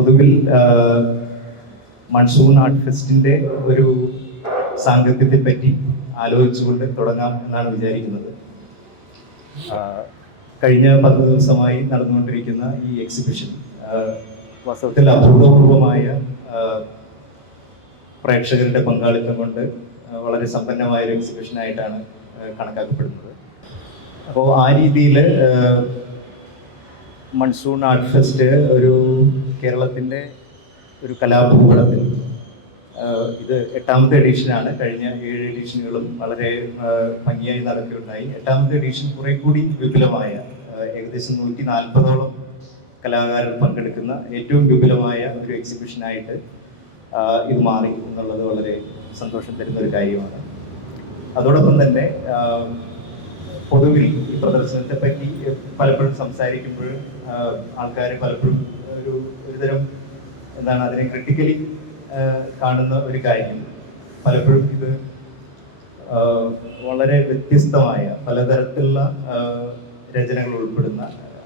പൊതുവിൽ monsoon art ഫെസ്റ്റിന്റെ ഒരു സാങ്കത്യത്തെ പറ്റി ആലോചിച്ചുകൊണ്ട് തുടങ്ങാം എന്നാണ് വിചാരിക്കുന്നത്. കഴിഞ്ഞ 10 ദിവസമായി നടന്നുകൊണ്ടിരിക്കുന്ന ഈ എക്സിബിഷൻ വാസ്തവത്തിൽ അഭൂതപൂർവമായ പ്രേക്ഷകരുടെ പങ്കാളിത്തം കൊണ്ട് വളരെ സമ്പന്നമായ ഒരു എക്സിബിഷനായിട്ടാണ് കണക്കാക്കപ്പെടുന്നത്. അപ്പോൾ ആ രീതിയിൽ മൺസൂൺ ആർട്ട് ഫെസ്റ്റ് ഒരു കേരളത്തിൻ്റെ ഒരു കലാഭൂപടത്തിൽ ഇത് 8ാമത്തെ എഡീഷനാണ്. കഴിഞ്ഞ 7 എഡീഷനുകളും വളരെ ഭംഗിയായി നടക്കുകയുണ്ടായി. 8ാമത്തെ എഡീഷൻ കുറെ കൂടി വിപുലമായ ഏകദേശം 140ഓളം കലാകാരർ പങ്കെടുക്കുന്ന ഏറ്റവും വിപുലമായ ഒരു എക്സിബിഷനായിട്ട് ഇത് മാറി എന്നുള്ളത് വളരെ സന്തോഷം തരുന്ന ഒരു കാര്യമാണ്. അതോടൊപ്പം തന്നെ പൊതുവിൽ ഈ പ്രദർശനത്തെ പറ്റി പലപ്പോഴും സംസാരിക്കുമ്പോൾ ആൾക്കാർ പലപ്പോഴും ഒരുതരം എന്താണ് അതിനെ ക്രിട്ടിക്കലി കാണുന്ന ഒരു കാര്യം, പലപ്പോഴും ഇത് വളരെ വ്യത്യസ്തമായ പലതരത്തിലുള്ള രചനകൾ ഉൾപ്പെടുന്ന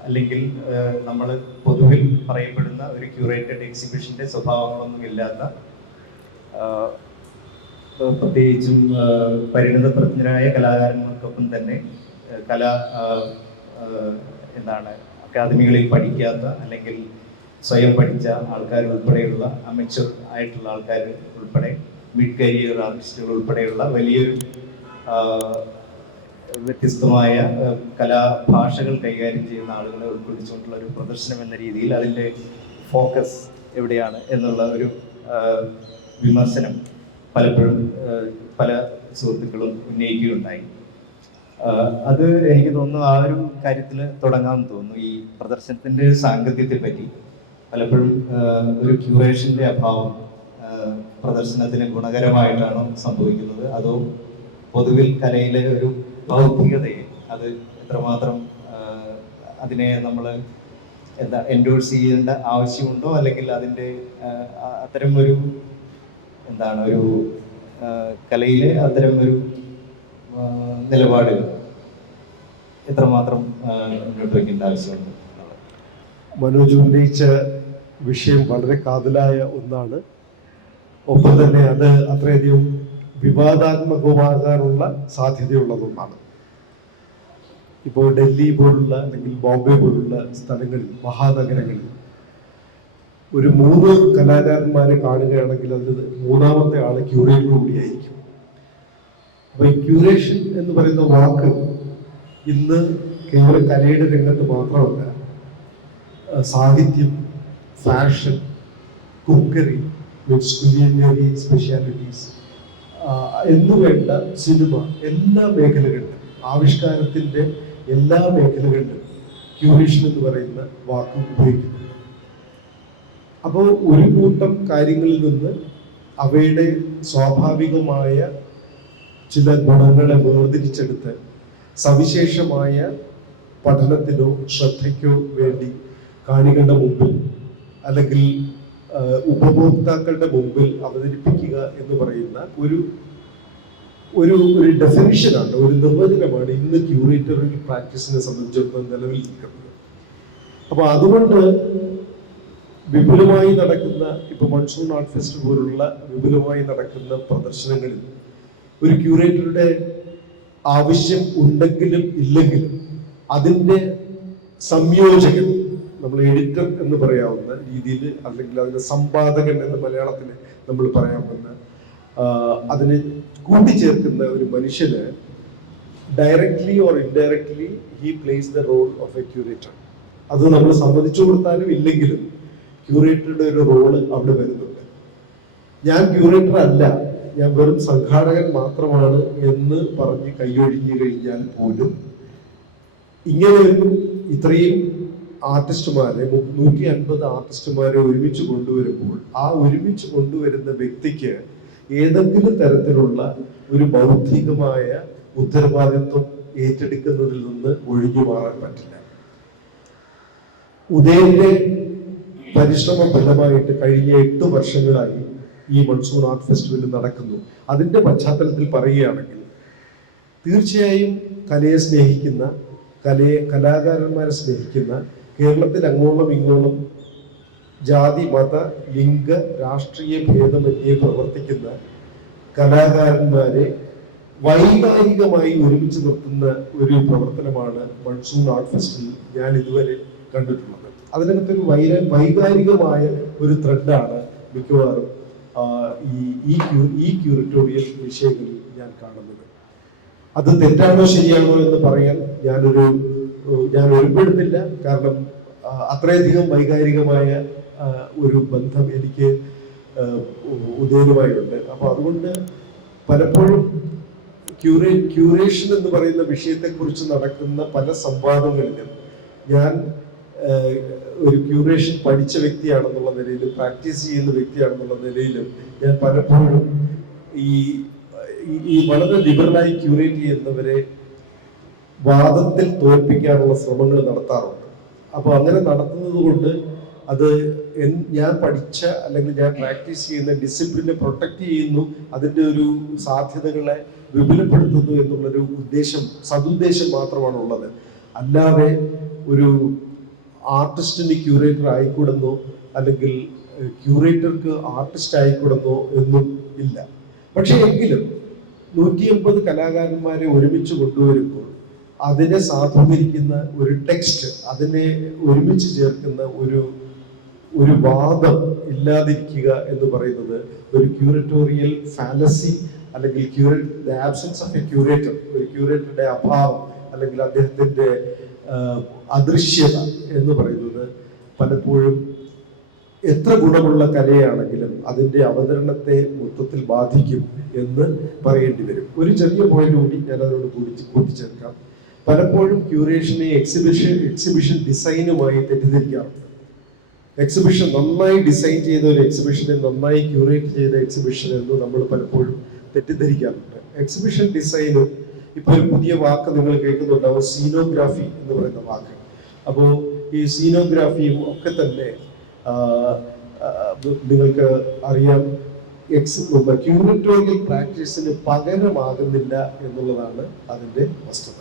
അല്ലെങ്കിൽ നമ്മൾ പൊതുവിൽ പറയപ്പെടുന്ന ഒരു ക്യൂറേറ്റഡ് എക്സിബിഷന്റെ സ്വഭാവങ്ങളൊന്നും ഇല്ലാത്ത, പ്രത്യേകിച്ചും പരിണിതപ്രജ്ഞരായ കലാകാരന്മാർക്കൊപ്പം തന്നെ അക്കാദമികളിൽ പഠിക്കാത്ത അല്ലെങ്കിൽ സ്വയം പഠിച്ച ആൾക്കാർ ഉൾപ്പെടെയുള്ള അമച്വർ ആയിട്ടുള്ള ആൾക്കാർ ഉൾപ്പെടെ മിഡ് കരിയർ ആർട്ടിസ്റ്റുകൾ ഉൾപ്പെടെയുള്ള വലിയൊരു വ്യത്യസ്തമായ കലാഭാഷകൾ കൈകാര്യം ചെയ്യുന്ന ആളുകളെ ഉൾക്കൊള്ളിച്ചുകൊണ്ടുള്ള ഒരു പ്രദർശനം എന്ന രീതിയിൽ അതിൻ്റെ ഫോക്കസ് എവിടെയാണ് എന്നുള്ള ഒരു വിമർശനം പലപ്പോഴും പല സുഹൃത്തുക്കളും ഉന്നയിക്കുകയുണ്ടായി. അത് എനിക്ക് തോന്നുന്നു ആ ഒരു കാര്യത്തിൽ തുടങ്ങാമെന്ന് തോന്നുന്നു. ഈ പ്രദർശനത്തിൻ്റെ സാങ്കത്യത്തെ പറ്റി പലപ്പോഴും ഒരു ക്യൂറേഷൻ്റെ അഭാവം പ്രദർശനത്തിന് ഗുണകരമായിട്ടാണോ സംഭവിക്കുന്നത്, അതോ പൊതുവിൽ കലയിലെ ഒരു ഭൗതികതയെ അത് എത്രമാത്രം അതിനെ നമ്മൾ എൻഡോഴ്സ് ചെയ്യേണ്ട ആവശ്യമുണ്ടോ, അല്ലെങ്കിൽ അതിൻ്റെ അത്തരം ഒരു ഒരു കലയിലെ അത്തരം ഒരു നിലപാടുകൾ എത്രമാത്രം മുന്നോട്ട് വയ്ക്കേണ്ട ആവശ്യമുണ്ട്? മനോജ് ഉന്നയിച്ച വിഷയം വളരെ കാതലായ ഒന്നാണ്. ഒപ്പം തന്നെ അത് അത്രയധികം വിവാദാത്മകമാകാനുള്ള സാധ്യതയുള്ളതൊന്നാണ്. ഇപ്പോൾ ഡൽഹി പോലുള്ള അല്ലെങ്കിൽ ബോംബെ പോലുള്ള സ്ഥലങ്ങളിൽ, മഹാനഗരങ്ങളിൽ ഒരു 3 കലാകാരന്മാരെ കാണുകയാണെങ്കിൽ അതിൽ 3ാമത്തെ ആള് ക്യൂറേറ്റർ കൂടിയായിരിക്കും. അപ്പൊ ഈ ക്യൂറേഷൻ എന്ന് പറയുന്ന വാക്ക് ഇന്ന് കേവലം കലയുടെ രംഗത്ത് മാത്രമല്ല, സാഹിത്യം, ഫാഷൻ, കുക്കറി, കുലിനറി സ്പെഷ്യാലിറ്റീസ് എന്നുവേണ്ട സിനിമ, എല്ലാ മേഖലകളിലും, ആവിഷ്കാരത്തിൻ്റെ എല്ലാ മേഖലകളിലും ക്യൂറേഷൻ എന്ന് പറയുന്ന വാക്ക് ഉപയോഗിക്കുന്നു. അപ്പോൾ ഒരു കൂട്ടം കാര്യങ്ങളിൽ നിന്ന് അവയുടെ സ്വാഭാവികമായ ചില ഗുണങ്ങളെ വേർതിരിച്ചെടുത്ത് സവിശേഷമായ പഠനത്തിനോ ശ്രദ്ധയ്ക്കോ വേണ്ടി കാണികളുടെ മുമ്പിൽ അല്ലെങ്കിൽ ഉപഭോക്താക്കളുടെ മുമ്പിൽ അവതരിപ്പിക്കുക എന്ന് പറയുന്ന ഒരു ഒരു ഒരു ഡെഫിനിഷനാണ്, ഒരു നിർവചനമാണ് ഇന്ന് ക്യൂറേറ്ററിംഗ് പ്രാക്ടീസിനെ സംബന്ധിച്ചിടത്തോളം നിലവിൽ നിൽക്കുന്നത്. അപ്പോൾ അതുകൊണ്ട് വിപുലമായി നടക്കുന്ന ഇപ്പൊ മൺസൂൺ ആർട്ട് ഫെസ്റ്റ് പോലുള്ള വിപുലമായി നടക്കുന്ന പ്രദർശനങ്ങളിൽ ഒരു ക്യൂറേറ്ററുടെ ആവശ്യം ഉണ്ടെങ്കിലും ഇല്ലെങ്കിലും അതിൻ്റെ സംയോജകൻ, നമ്മൾ എഡിറ്റർ എന്ന് പറയാവുന്ന രീതിയിൽ, അല്ലെങ്കിൽ അതിന്റെ സമ്പാദകൻ എന്ന് മലയാളത്തിൽ നമ്മൾ പറയാവുന്ന, അതിനെ കൂട്ടിച്ചേർക്കുന്ന ഒരു മനുഷ്യന് directly or indirectly he plays the role of a curator. അത് നമ്മൾ സമ്മതിച്ചു കൊടുത്താലും ഇല്ലെങ്കിലും ക്യൂറേറ്ററുടെ ഒരു റോള് അവിടെ വരുന്നുണ്ട്. ഞാൻ ക്യൂറേറ്റർ അല്ല, ഞാൻ വെറും സംഘാടകൻ മാത്രമാണ് എന്ന് പറഞ്ഞ് കൈയൊഴിഞ്ഞു കഴിഞ്ഞാൽ പോലും ഇങ്ങനെ ഒരു ഇത്രയും ആർട്ടിസ്റ്റുമാരെ 150 ആർട്ടിസ്റ്റുമാരെ ഒരുമിച്ച് കൊണ്ടുവരുമ്പോൾ ആ ഒരുമിച്ച് കൊണ്ടുവരുന്ന വ്യക്തിക്ക് ഏതെങ്കിലും തരത്തിലുള്ള ഒരു ബൗദ്ധികമായ ഉത്തരവാദിത്വം ഏറ്റെടുക്കുന്നതിൽ നിന്ന് ഒഴിഞ്ഞു മാറാൻ പറ്റില്ല. ഉദയന്റെ പരിശ്രമ ഫലമായിട്ട് കഴിഞ്ഞ 8 വർഷങ്ങളായി ഈ മൺസൂൺ ആർട്ട് ഫെസ്റ്റിവൽ നടക്കുന്നു. അതിന്റെ പശ്ചാത്തലത്തിൽ പറയുകയാണെങ്കിൽ തീർച്ചയായും കലയെ സ്നേഹിക്കുന്ന, കലാകാരന്മാരെ സ്നേഹിക്കുന്ന, കേരളത്തിൽ അങ്ങോളം ഇങ്ങോളം ജാതി മത ലിംഗ രാഷ്ട്രീയ ഭേദമന്യേ പ്രവർത്തിക്കുന്ന കലാകാരന്മാരെ വൈകാരികമായി ഒരുമിച്ച് നിർത്തുന്ന ഒരു പ്രവർത്തനമാണ് മൺസൂൺ ആർട്ട് ഫെസ്റ്റിൽ ഞാൻ ഇതുവരെ കണ്ടിട്ടുള്ളത്. അതിനകത്തൊരു വൈകാരികമായ ഒരു ത്രെഡാണ് മിക്കവാറും ഈ ക്യൂററ്റോറിയൽ വിഷയങ്ങളിൽ ഞാൻ കാണുന്നത്. അത് തെറ്റാണോ ശരിയാണോ എന്ന് പറയാൻ ഞാൻ ഒരുപ്പെടുന്നില്ല. കാരണം അത്രയധികം വൈകാരികമായ ഒരു ബന്ധം എനിക്ക് ഉദയനുമായുണ്ട്. അപ്പൊ അതുകൊണ്ട് പലപ്പോഴും ക്യൂറേഷൻ എന്ന് പറയുന്ന വിഷയത്തെക്കുറിച്ച് നടക്കുന്ന പല സംവാദങ്ങളിലും ഞാൻ ഒരു ക്യൂറേഷൻ പഠിച്ച വ്യക്തിയാണെന്നുള്ള നിലയിലും പ്രാക്ടീസ് ചെയ്യുന്ന വ്യക്തിയാണെന്നുള്ള നിലയിലും ഞാൻ പലപ്പോഴും ഈ വളരെ ലിബറലായി ക്യൂറേറ്റ് ചെയ്യുന്നവരെ വാദത്തിൽ തോൽപ്പിക്കാനുള്ള ശ്രമങ്ങൾ നടത്താറുണ്ട്. അപ്പോൾ അങ്ങനെ നടത്തുന്നത് കൊണ്ട് അത് ഞാൻ പഠിച്ച അല്ലെങ്കിൽ ഞാൻ പ്രാക്ടീസ് ചെയ്യുന്ന ഡിസിപ്ലിനെ പ്രൊട്ടക്ട് ചെയ്യുന്നു, അതിൻ്റെ ഒരു സാധ്യതകളെ വിപുലപ്പെടുത്തുന്നു എന്നുള്ളൊരു സതുദ്ദേശം മാത്രമാണ് ഉള്ളത്. അല്ലാതെ ഒരു ആർട്ടിസ്റ്റിന് ക്യൂറേറ്റർ ആയിക്കൂടുന്നോ അല്ലെങ്കിൽ ക്യൂറേറ്റർക്ക് ആർട്ടിസ്റ്റ് ആയിക്കൂടുന്നോ എന്നും ഇല്ല. പക്ഷെ എങ്കിലും 150 കലാകാരന്മാരെ ഒരുമിച്ച് കൊണ്ടുവരുമ്പോൾ അതിനെ സാധൂകരിക്കുന്ന ഒരു ടെക്സ്റ്റ്, അതിനെ ഒരുമിച്ച് ചേർക്കുന്ന ഒരു വാദം ഇല്ലാതിരിക്കുക എന്ന് പറയുന്നത് ഒരു ക്യൂററ്റോറിയൽ ഫാലസി അല്ലെങ്കിൽ ആബ്സെൻസ് ഓഫ് എ ക്യൂറേറ്റർ, ഒരു ക്യൂറേറ്ററുടെ അഭാവം അല്ലെങ്കിൽ അദ്ദേഹത്തിന്റെ അദൃശ്യത എന്ന് പറയുന്നത് പലപ്പോഴും എത്ര ഗുണമുള്ള കലയാണെങ്കിലും അതിന്റെ അവതരണത്തെ മൊത്തത്തിൽ ബാധിക്കും എന്ന് പറയേണ്ടി വരും. ഒരു ചെറിയ പോയിന്റ് കൂടി ഞാൻ അതിനോട് കൂട്ടിച്ചേർക്കാം. പലപ്പോഴും ക്യൂറേഷനെ എക്സിബിഷൻ ഡിസൈനുമായി തെറ്റിദ്ധരിക്കാറുണ്ട്. എക്സിബിഷൻ നന്നായി ഡിസൈൻ ചെയ്ത ഒരു എക്സിബിഷനെ നന്നായി ക്യൂറേറ്റ് ചെയ്ത എക്സിബിഷൻ എന്ന് നമ്മൾ പലപ്പോഴും തെറ്റിദ്ധരിക്കാറുണ്ട്. എക്സിബിഷൻ ഡിസൈനും ഇപ്പൊ ഒരു പുതിയ വാക്ക് നിങ്ങൾ കേൾക്കുന്നുണ്ടാവും, സീനോഗ്രാഫി എന്ന് പറയുന്ന വാക്ക്. അപ്പോൾ ഈ സീനോഗ്രാഫിയും ഒക്കെ തന്നെ നിങ്ങൾക്ക് അറിയാം ക്യൂററ്റോറിയൽ പ്രാക്ടീസിന് പകരമാകുന്നില്ല എന്നുള്ളതാണ് അതിന്റെ വസ്തുത.